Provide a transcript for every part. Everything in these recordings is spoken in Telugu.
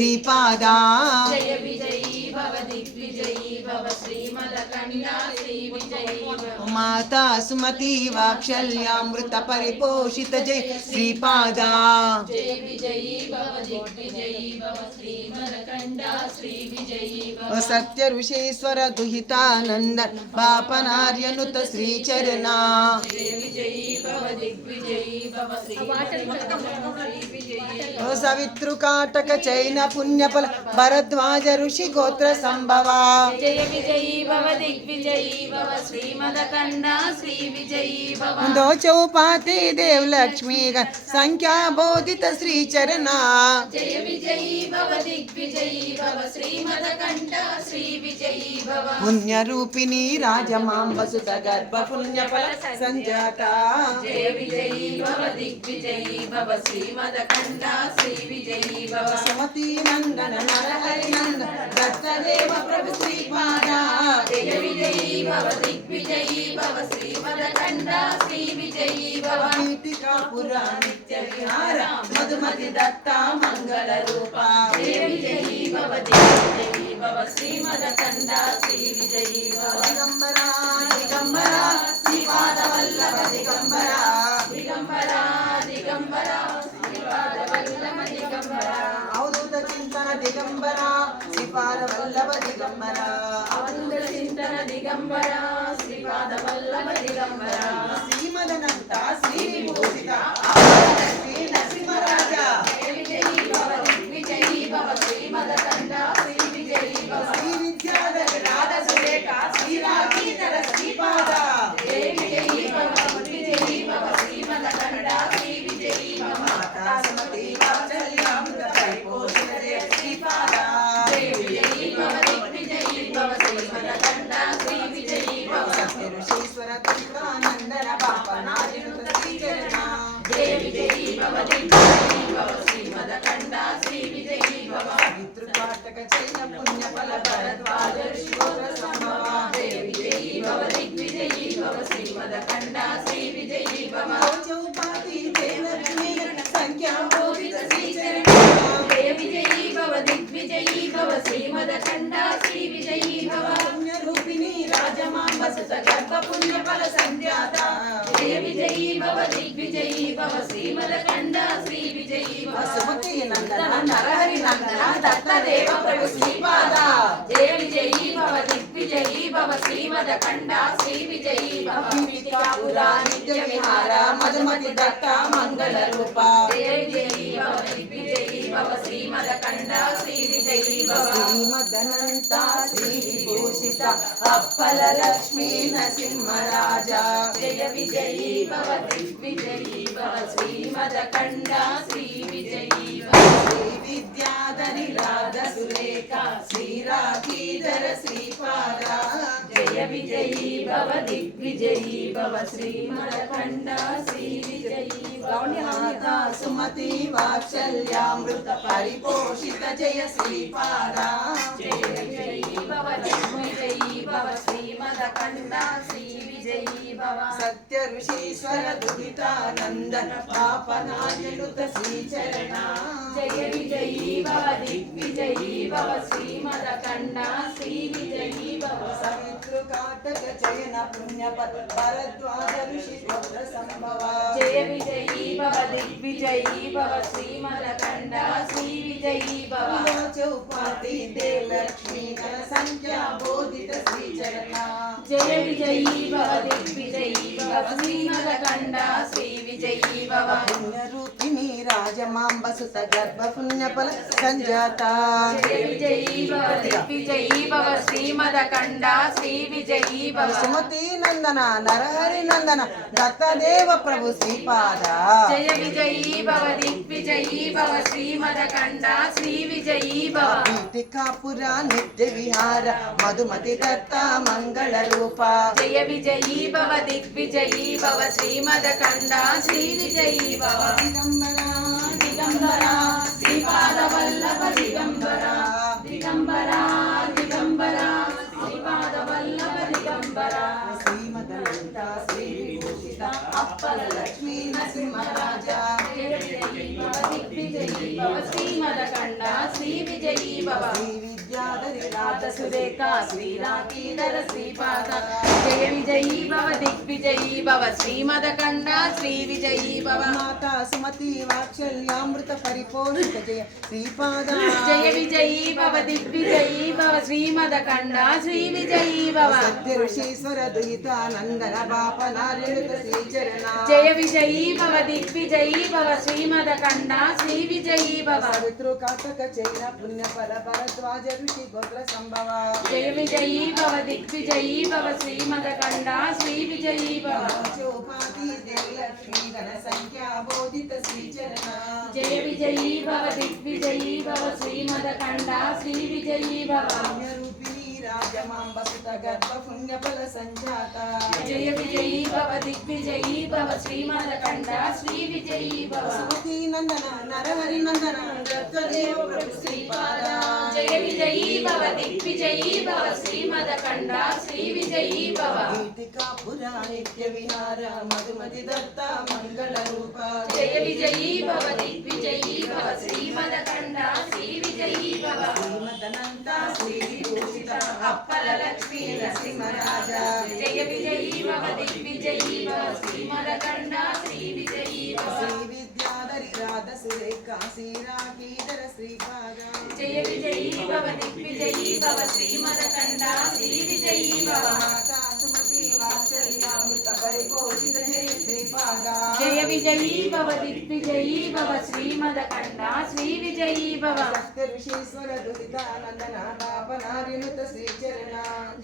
శ్రీపాదా జయ విజయీ భవ దిగ్విజయీ భవ శ్రీమదకండ శ్రీ విజయీ భవ మాతా సుమతి వాత్సల్యామృత పరిపోషిత జయ శ్రీపాదా జయ విజయీ భవ దిగ్విజయీ భవ శ్రీమదకండ శ్రీ విజయీ భవ సత్య ఋషీశ్వర దుహితానంద పాపనార్యనుత శ్రీచరణా జయ విజయీ భవ దిగ్విజయీ భవ శ్రీమదకండ శ్రీ విజయీ భవ సవితృకాటక చైన పుణ్యఫల భరద్వాజ ఋషి గోత్ర సంభవ జయ విజయీ భవ దిగ్విజయీ భవ శ్రీమదకండ శ్రీ విజయీ భవ దో చౌపాతి దేవ్ లక్ష్మీ సంఖ్యా బోధిత శ్రీచరణా జయ విజయీ భవ దిగ్విజయీ భవ శ్రీమదకండ శ్రీ విజయీ భవ పుణ్యరూపిణి రాజమాంబసుత గర్భ పుణ్యఫల సంజాత జయ విజయీ భవ దిగ్విజయీ భవ శ్రీమదకండ శ్రీ విజయీ భవ సుమతి నందన నరహరి నందన దత్తదేవ ప్రభు శ్రీపాద జయ విజయీ భవ దిగ్విజయీ భవ శ్రీమదకండ శ్రీ విజయీ భవ పీఠికాపుర నిత్య విహార మధుమతి దత్త మంగళ రూప జయ విజయీ భవ దిగ్విజయీ భవ శ్రీమదకండ శ్రీ విజయీ భవ దిగంబరా దిగంబరా శ్రీపాద వల్లభ దిగంబరా దిగంబరా దిగంబరా శ్రీపాద వల్లభ దిగంబరా అవధూత చింతన దిగంబరా శ్రీపాద వల్లభ దిగంబరా అవధూత చింతన దిగంబరా శ్రీపాద వల్లభ దిగంబరా శ్రీమదనంత శ్రీ విభూషిత శ్రీ నరసింహరాజా జయ విజయీ భవ దిగ్విజయీ భవ శ్రీమదకండ శ్రీ విజయీ భవ శ్రీ విద్యాధర రాధ సురేఖ శ్రీరాధీధర శ్రీపాద జయ విజయీ భవ దిగ్విజయీ భవ శ్రీమదకండ శ్రీ విజయీ భవ మాతా సుమతి వాత్సల్యామృత పరిపోషిత జయ శ్రీపాద జయ విజయీ భవ దిగ్విజయీ భవ శ్రీమదకండ శ్రీ విజయీ భవ సత్య ఋషీశ్వర దుఃఖానందన పాపనార్యనుత శ్రీచరణా జయ విజయీ భవ దిగ్విజయీ భవ శ్రీమదకండ శ్రీ విజయీ భవ పితృకాటక చైన పుణ్యఫల భరద్వాజ ఋషి గోత్ర సంభవ జయ విజయీ భవ దిగ్విజయీ భవ శ్రీమదకండ శ్రీ విజయీ భవ చౌపాతి దేవలక్ష్మీ సంఖ్యా బోధిత శ్రీచరణ జయ విజయీ భవ దిగ్విజయీ భవ శ్రీమదకండ శ్రీ విజయీ భవ పుణ్యరూపిణి రాజమాంబసుత గర్భ పుణ్యఫల సంజాత జయ విజయీ భవ దిగ్విజయీ భవ శ్రీమదకండ శ్రీ విజయీ భవ సుమతి నందన నరహరి నందన దత్తదేవ ప్రభు శ్రీపాద జయ విజయీ భవ దిగ్విజయీ భవ శ్రీమదకండ శ్రీ విజయీ భవ పీఠికాపుర నిత్య విహార మధుమతి దత్త మంగళ రూప జయ విజయీ భవ దిగ్విజయీ భవ శ్రీమదకండ శ్రీ విజయీ భవ శ్రీమదనంత శ్రీ విభూషిత అప్పల లక్ష్మీ నరసింహరాజా జయ విజయీ భవ దిగ్విజయీ భవ శ్రీమదకండ శ్రీ విజయీ భవ శ్రీ విద్యాధరి రాధ సురేఖ శ్రీరాధీధర శ్రీపాద జయ విజయీ భవ దిగ్విజయీ భవ శ్రీమదకండ శ్రీ విజయీ భవ మాతా సుమతి వాత్సల్యామృత పరిపోషిత జయ శ్రీపాద జయ విజయీ భవ దిగ్విజయీ భవ శ్రీమదకండ శ్రీ విజయీ భవ సత్య ఋషీశ్వర దుహితానందన పాపనార్యనుత శ్రీచరణ జయ విజయీ భవ దిగ్విజయీ భవ శ్రీమదకండ శ్రీ విజయీ భవ సవితృకాటక చయన పుణ్యపద భరద్వాజ ఋషి గోత్ర సంభవ జయ విజయీ భవ దిగ్విజయీ భవ శ్రీమదకండ శ్రీ విజయీ భవ చౌపాతి దేవలక్ష్మీ సంఖ్యా బోధిత శ్రీచరణ జయ విజయీ భవ దిగ్విజయీ భవ శ్రీమదకండ శ్రీ విజయీ భవ పుణ్యరూపిణి రాజమాంబసుత గర్భ పుణ్యఫల సంజాత జయ విజయీ భవ దిగ్విజయీ భవ శ్రీమదకండ శ్రీ విజయీ భవ సుమతి నందన నరహరి నందన దత్తదేవ ప్రభు శ్రీపాద జయ విజయీ భవ దిగ్విజయీ భవ శ్రీమదకండ శ్రీ విజయీ భవ పీఠికాపుర నిత్య విహార మధుమతి దత్త మంగళ రూప జయ విజయీ భవ దిగ్విజయీ భవ శ్రీమదకండ శ్రీ విజయీ భవ దిగంబరా దిగంబరా శ్రీపాద వల్లభ దిగంబరా దిగంబరా దిగంబరా శ్రీపాద వల్లభ దిగంబరా శ్రీమదనంత శ్రీ విభూషిత అప్పల లక్ష్మీ నరసింహరాజా జయ విజయీ భవ దిగ్విజయీ భవ శ్రీమదకండ శ్రీ భవ శ్రీ విద్యాధరి రాధ సురేఖ శ్రీరాకీధర శ్రీపాద జయ విజయీ భవ దిగ్విజయీ భవ శ్రీమదకండ శ్రీ విజయీ భవ మాతా సుమతి వాత్సల్యామృత పరిపోషిత జయ శ్రీపాద జయ విజయీ భవ దిగ్విజయీ భవ శ్రీమదకండ శ్రీ విజయీ భవ సత్య ఋషీశ్వర దుహితానందన బాపనార్యనుత శ్రీచరణ జయ విజయీ భవ దిగ్విజయీ భవ శ్రీమదకండ శ్రీ విజయీ భవ సవితృ కాటక చైన పుణ్య ఫల భరద్వాజ ఋషి గోత్ర సంభవ జయ విజయీ భవ దిగ్విజయీ భవ శ్రీమదకండ శ్రీ విజయీ భవ చోపాతి దేవలక్ష్మీ గణ సంఖ్యా బోధిత శ్రీచరణ జయ విజయీ భవ దిగ్విజయీ భవ శ్రీమదకండ శ్రీ విజయీ భవ రూపిణీ రాజమాంబ సుత గర్భ పుణ్య ఫల సంజాత జయ విజయీ భవ దిగ్విజయీ భవ శ్రీమదకండ శ్రీ విజయీ భవ సుమతి నందన నరహరి నందన దత్తదేవ ప్రభు శ్రీపాద జయ విజయీ భవ దిగ్విజయీ భవ శ్రీమదకండ శ్రీ విజయీ భవ గీతికా పురా నిత్య విహార మధుమతి దత్త మంగళ రూప జయ విజయీ భవ దిగ్విజయీ భవ శ్రీమదకండ శ్రీ విజయీ భవ శ్రీమదనంత శ్రీ విభూషిత అప్పల లక్ష్మీ నరసింహరాజ జయ విజయీ భవ దిగ్విజయీ భవ శ్రీమదకండ శ్రీ విజయీ భవ శ్రీ విద్యాధరి రాధ సురేఖ శ్రీరాకీధర శ్రీపాద జయ విజయీ భవ దిగ్విజయీ భవ శ్రీమదకండ శ్రీ విజయీ భవ మాతా సుమతి వాత్సల్యామృత పరిపోషిత జయ శ్రీపాద జయ విజయీ భవ దిగ్విజయీ భవ శ్రీమదకండ శ్రీ విజయీ భవ సత్య ఋషీశ్వర దుహితానందన బాపనార్యనుత శ్రీచరణ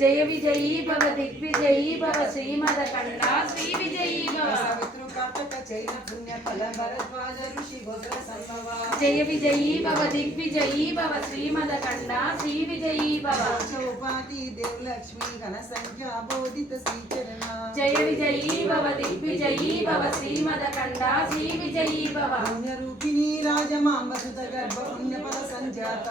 జయ విజయీ భవ దిగ్విజయీ భవ శ్రీమదకండ శ్రీ విజయీ భవ సవితృ కాటక చైన పుణ్య ఫల భరద్వాజ ఋషి గోత్ర సంభవ జయ విజయీ భవ దిగ్విజయీ భవ శ్రీమదకండ శ్రీ విజయీ భవ చౌపాతి దేవలక్ష్మీ గణ సంఖ్యా బోధిత శ్రీచరణ జయ విజయీ భవ దిగ్విజయీ భవ శ్రీమదకండ శ్రీ విజయీ భవ పుణ్యరూపిణీ రాజమాంబ సుత గర్భ పుణ్య ఫల సంజాత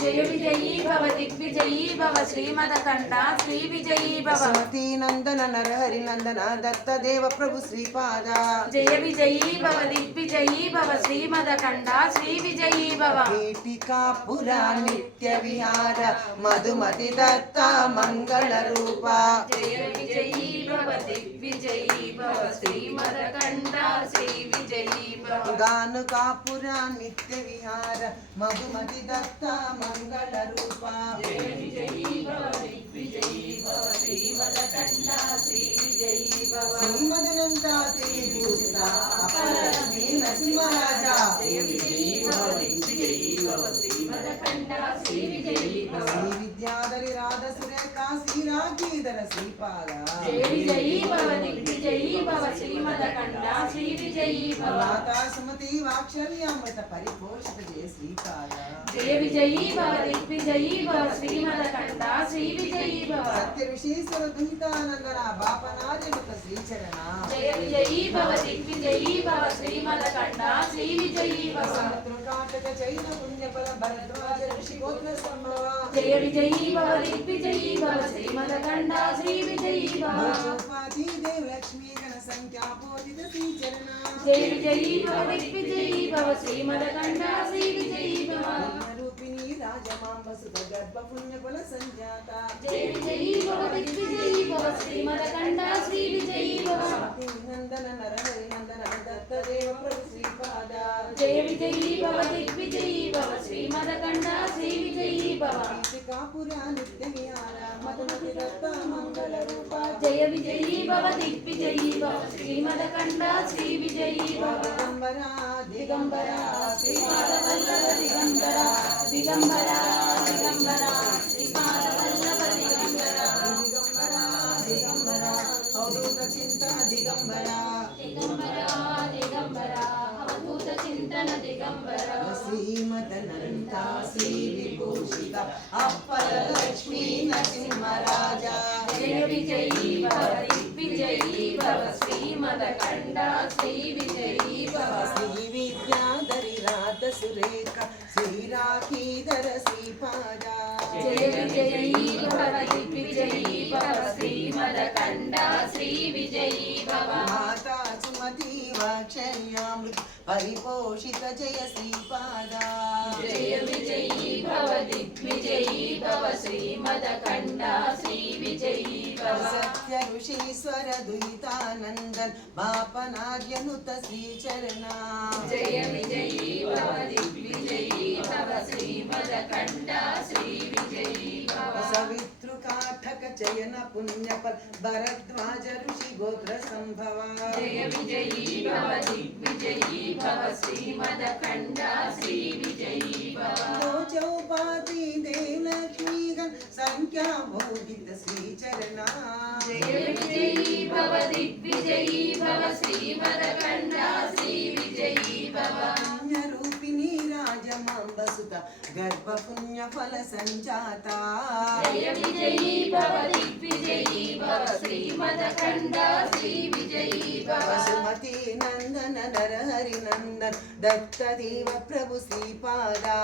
జయ విజయీ భవ దిగ్విజయీ భవ శ్రీమదకండ శ్రీ విజయీ భవ సుమతి నందన నరహరి నందన దత్తదేవ ప్రభు శ్రీపాద జయ విజయీ భవ దిగ్విజయీ భవ శ్రీమదకండ శ్రీ విజయీ భవ కీటికా పురా నిత్య విహార మధుమతి దత్త మంగళ రూప జయ విజయీ భవ దిగ్విజయీ భవ శ్రీమదకండ శ్రీ విజయీ భవ గానుకా పురా నిత్య విహార మధుమతి దత్త మంగళ రూప జయ విజయీ భవ దిగ్విజయీ భవ శ్రీమదకండ శ్రీ విజయీ భవ శ్రీమదనంత శ్రీ భూషిత అప్పలక్ష్మీ నరసింహరాజ జయ విజయీ భవ దిగ్విజయీ భవ శ్రీమదకండ శ్రీ విజయీ భవ శ్రీ విద్యాధరి రాధ సురేఖ శ్రీరాకీధర శ్రీపాద జయ విజయీ భవ దిగ్విజయీ భవ శ్రీమదకండ శ్రీ విజయీ భవ మాతా సుమతి వాత్సల్యామృత పరిపోషిత జయ శ్రీపాద జయ విజయీ భవ దిగ్విజయీ భవ శ్రీమదకండ శ్రీ విజయీ భవ సత్య విశేశ్వర దుహితానందన బాపనార్యనుత శ్రీచరణ జయ విజయీ భవ దిగ్విజయీ భవ శ్రీమదకండ శ్రీ విజయీ భవ సముద్రకాటక చైన పుణ్యఫల భరద్వాజ ఋషి గోత్ర సంభవ జయ విజయీ భవ దిగ్విజయీ భవ శ్రీమదకండ శ్రీ విజయీ భవ చౌపాతి దేవలక్ష్మీ గణ సంఖ్యా బోధిత శ్రీచరణ జయ విజయీ భవ దిగ్విజయీ భవ శ్రీమదకండ శ్రీ విజయీ భవ రూపిణీ రాజమాంబ సుత గర్భ పుణ్యఫల సంజాత జయ విజయీ భవ దిగ్విజయీ భవ శ్రీమదకండ శ్రీ విజయీ భవ నందన నరహరి నందన దత్తదేవ ప్రభు శ్రీపాద జయ విజయీ భవ దిగ్విజయీ భవ శ్రీమదకండ శ్రీ విజయీ భవ కాపురా నిత్య విహార మధుమతి దత్త మంగళ రూప జయ విజయీ భవ దిగ్విజయీ భవ శ్రీమదకండ శ్రీ విజయీ భవ దిగంబర దిగంబర శ్రీపాదవల్లభ దిగంబర దిగంబర దిగంబర శ్రీపాదవల్లభ దిగంబర దిగంబర దిగంబర అవధూత చింతన దిగంబర దిగంబర దిగంబర అవధూత చింతన దిగంబర శ్రీమదనంత శ్రీ విభూషిత అప్పల లక్ష్మీ నరసింహరాజ జయ విజయీ భవ దిగ్విజయీ భవ శ్రీమదకండ శ్రీ విజయీ భవ శ్రీ విద్యాధరి రాధ సురేఖ శ్రీరాకీధర శ్రీపాద జయ విజయీ భవ దిగ్విజయీ భవ శ్రీమదకండ శ్రీ విజయీ భవ మాతా సుమతి వాత్సల్యామృత పరిపోషిత జయ శ్రీపాద జయ విజయీ భవ దిగ్విజయీ శ్రీమదకండ శ్రీ విజయీ భవ. సత్య ఋషీశ్వర దుహితానందన్ బాపనార్యనుత శ్రీచరణ జయ విజయీ భవ దిగ్విజయీ భవ శ్రీమదకండ శ్రీ విజయీ భవ. సవితృకాఠక చయన పుణ్యఫల్ భరద్వాజ ఋషి గోత్ర సంభవ జయ విజయీ భవ దిగ్విజయీ భవ శ్రీమదకండ శ్రీ విజయీ భవ. చౌపాతి దేవలక్ష్మీగన్ సంఖ్యా మోదిత శ్రీచరణ జయ విజయీ భవ దిగ్విజయీ భవ శ్రీమదకండ శ్రీ విజయీ భవ. రూపిణీ రాజమాంబసుత గర్భ పుణ్య ఫల సంజాత జయ విజయీ భవ దిగ్విజయీ భవ శ్రీమదకండ శ్రీ విజయీ భవ. సుమతి నందన నరహరి నందన్ దత్తదేవ ప్రభు శ్రీపాదా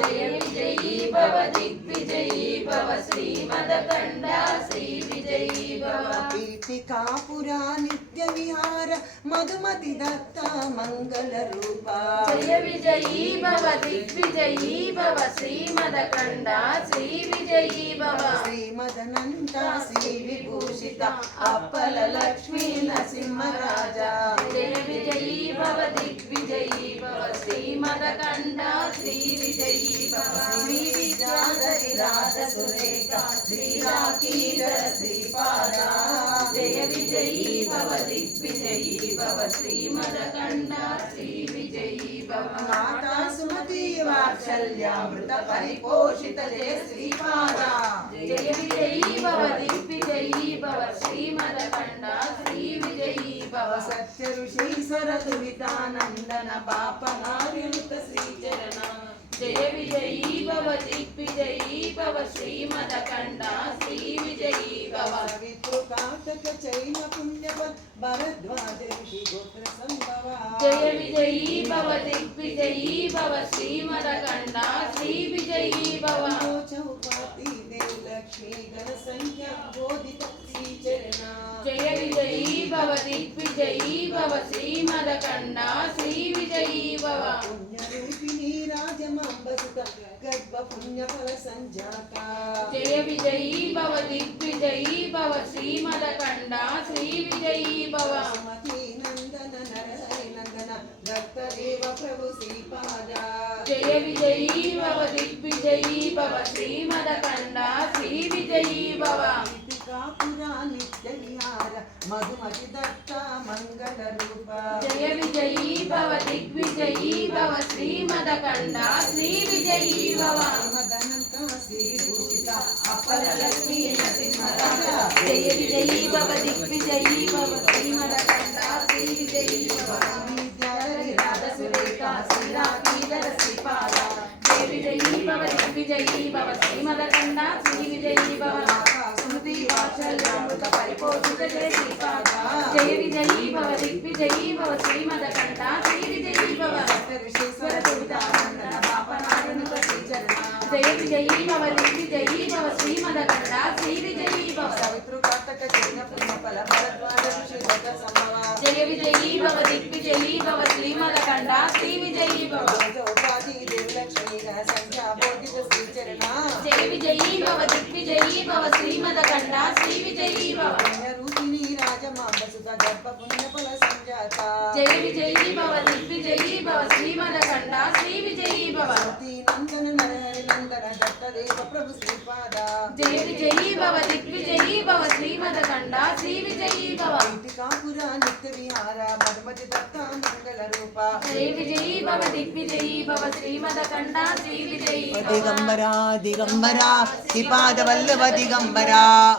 జయ విజయీ భవ దిగ్విజయీ భవ శ్రీమదకండ శ్రీ విజయీ భవ. పీఠికాపురా నిత్య విహార మధుమతి దత్త మంగళ రూప జయ విజయీ భవ దిగ్విజయీ భవ శ్రీమదకండ శ్రీ విజయీ భవ. శ్రీమదనంత శ్రీ విభూషిత అప్పల లక్ష్మీ నరసింహరాజా జయ విజయీ భవ దిగ్విజయీ భవ శ్రీమదకండ శ్రీ విజయీ భవ. శ్రీ విద్యాధరి రాధ సురేఖ శ్రీరాకీధర శ్రీపాదా జయ విజయీ భవ దిగ్విజయీ భవ శ్రీమదకండ శ్రీ విజయీ భవ. మాతా సుమతి వాత్సల్యామృత పరిపోషిత జయ శ్రీపాదా జయ విజయీ భవ దిగ్విజయీ భవ శ్రీమదకండ శ్రీ విజయీ భవ. సత్య ఋషీశ్వర దుహితానందన పాపనార్యుత శ్రీచరణ జయ విజయీ భవ దిగ్విజయీ భవ శ్రీమదకండ శ్రీ విజయీ భవ. వితృకాటక చైన పుణ్యవన్ భరద్వాజ ఋషి గోత్ర సంభవ జయ విజయీ భవ దిగ్విజయీ భవ శ్రీమదకండ శ్రీ విజయీ భవ. చౌపాతి దేవలక్ష్మీ గణ సంఖ్యా బోధిత శ్రీచరణ జయ విజయీ భవ దిగ్విజయీ భవ శ్రీమదకండ శ్రీ విజయీ భవ. పుణ్యరూపిణీ రాజమాంబసుత గర్భ పుణ్య ఫల సంజాత జయ విజయీ భవ దిగ్విజయీ భవ శ్రీమదకండ శ్రీ విజయీ భవ. సుమతి నందన నరహరి నందన దత్తదేవ ప్రభు శ్రీపాదా జయ విజయీ భవ దిగ్విజయీ భవ శ్రీమదకండ శ్రీ విజయీ భవ. పురా నిత్య విహార మధుమతి దత్త మంగళ రూప జయ విజయీ భవ దిగ్విజయీ భవ శ్రీమదకండ శ్రీ విజయీ భవ. మదనంత శ్రీ భూషిత అప్పల లక్ష్మీ నరసింహరాజా జయ విజయీ భవ దిగ్విజయీ భవ శ్రీమదకండ శ్రీ విజయీ భవ. విద్యాధరి రాధ సురేఖ శ్రీరాకీధర శ్రీపాద జయ విజయీ భవ దిగ్విజయీ భవ శ్రీమదకండ శ్రీ విజయీ భవ. స్మృతి వాత్సల్యామృత పరిపోషిత జయ శ్రీపాద జయ విజయీ భవ దిగ్విజయీ భవ శ్రీమదకండ శ్రీ విజయీ భవ. ఋషీశ్వర దుహితానందన పాపనార్యుత శ్రీచరణ జయ విజయీ భవ దిగ్విజయీ భవ శ్రీమదకండ శ్రీ విజయీ భవ. వితృకాటక చైన పుణ్యఫల భరద్వాజ ఋషి గోత్ర సంభవ జయ విజయీ భవ దిగ్విజయీ భవ శ్రీమదకండ శ్రీ విజయీ భవ. చౌపాతి దేవలక్ష్మీ గణ సంఖ్యా బోధిత శ్రీచరణ జయ విజయీ భవ దిగ్విజయీ భవ శ్రీమదకండ శ్రీ విజయీ భవ. రూపిణీ రాజమాంబసుత గర్భ పుణ్యఫల సంజాత జయ విజయీ భవ దిగ్విజయీ భవ శ్రీమదకండ శ్రీ విజయీ భవ. స్మృతి నందన నరహరి నందన దత్తదేవ ప్రభు శ్రీపాదా జయ విజయీ భవ దిగ్విజయీ భవ శ్రీమదకండ శ్రీ విజయీ భవ. పీఠికాపురా నిత్య విహార మధుమతి దత్త మంగళ రూప జయ విజయీ భవ దిగ్విజయీ భవ శ్రీమదకండ శ్రీ విజయీ భవ. దిగంబరా దిగంబరా శ్రీపాద వల్లభ దిగంబరా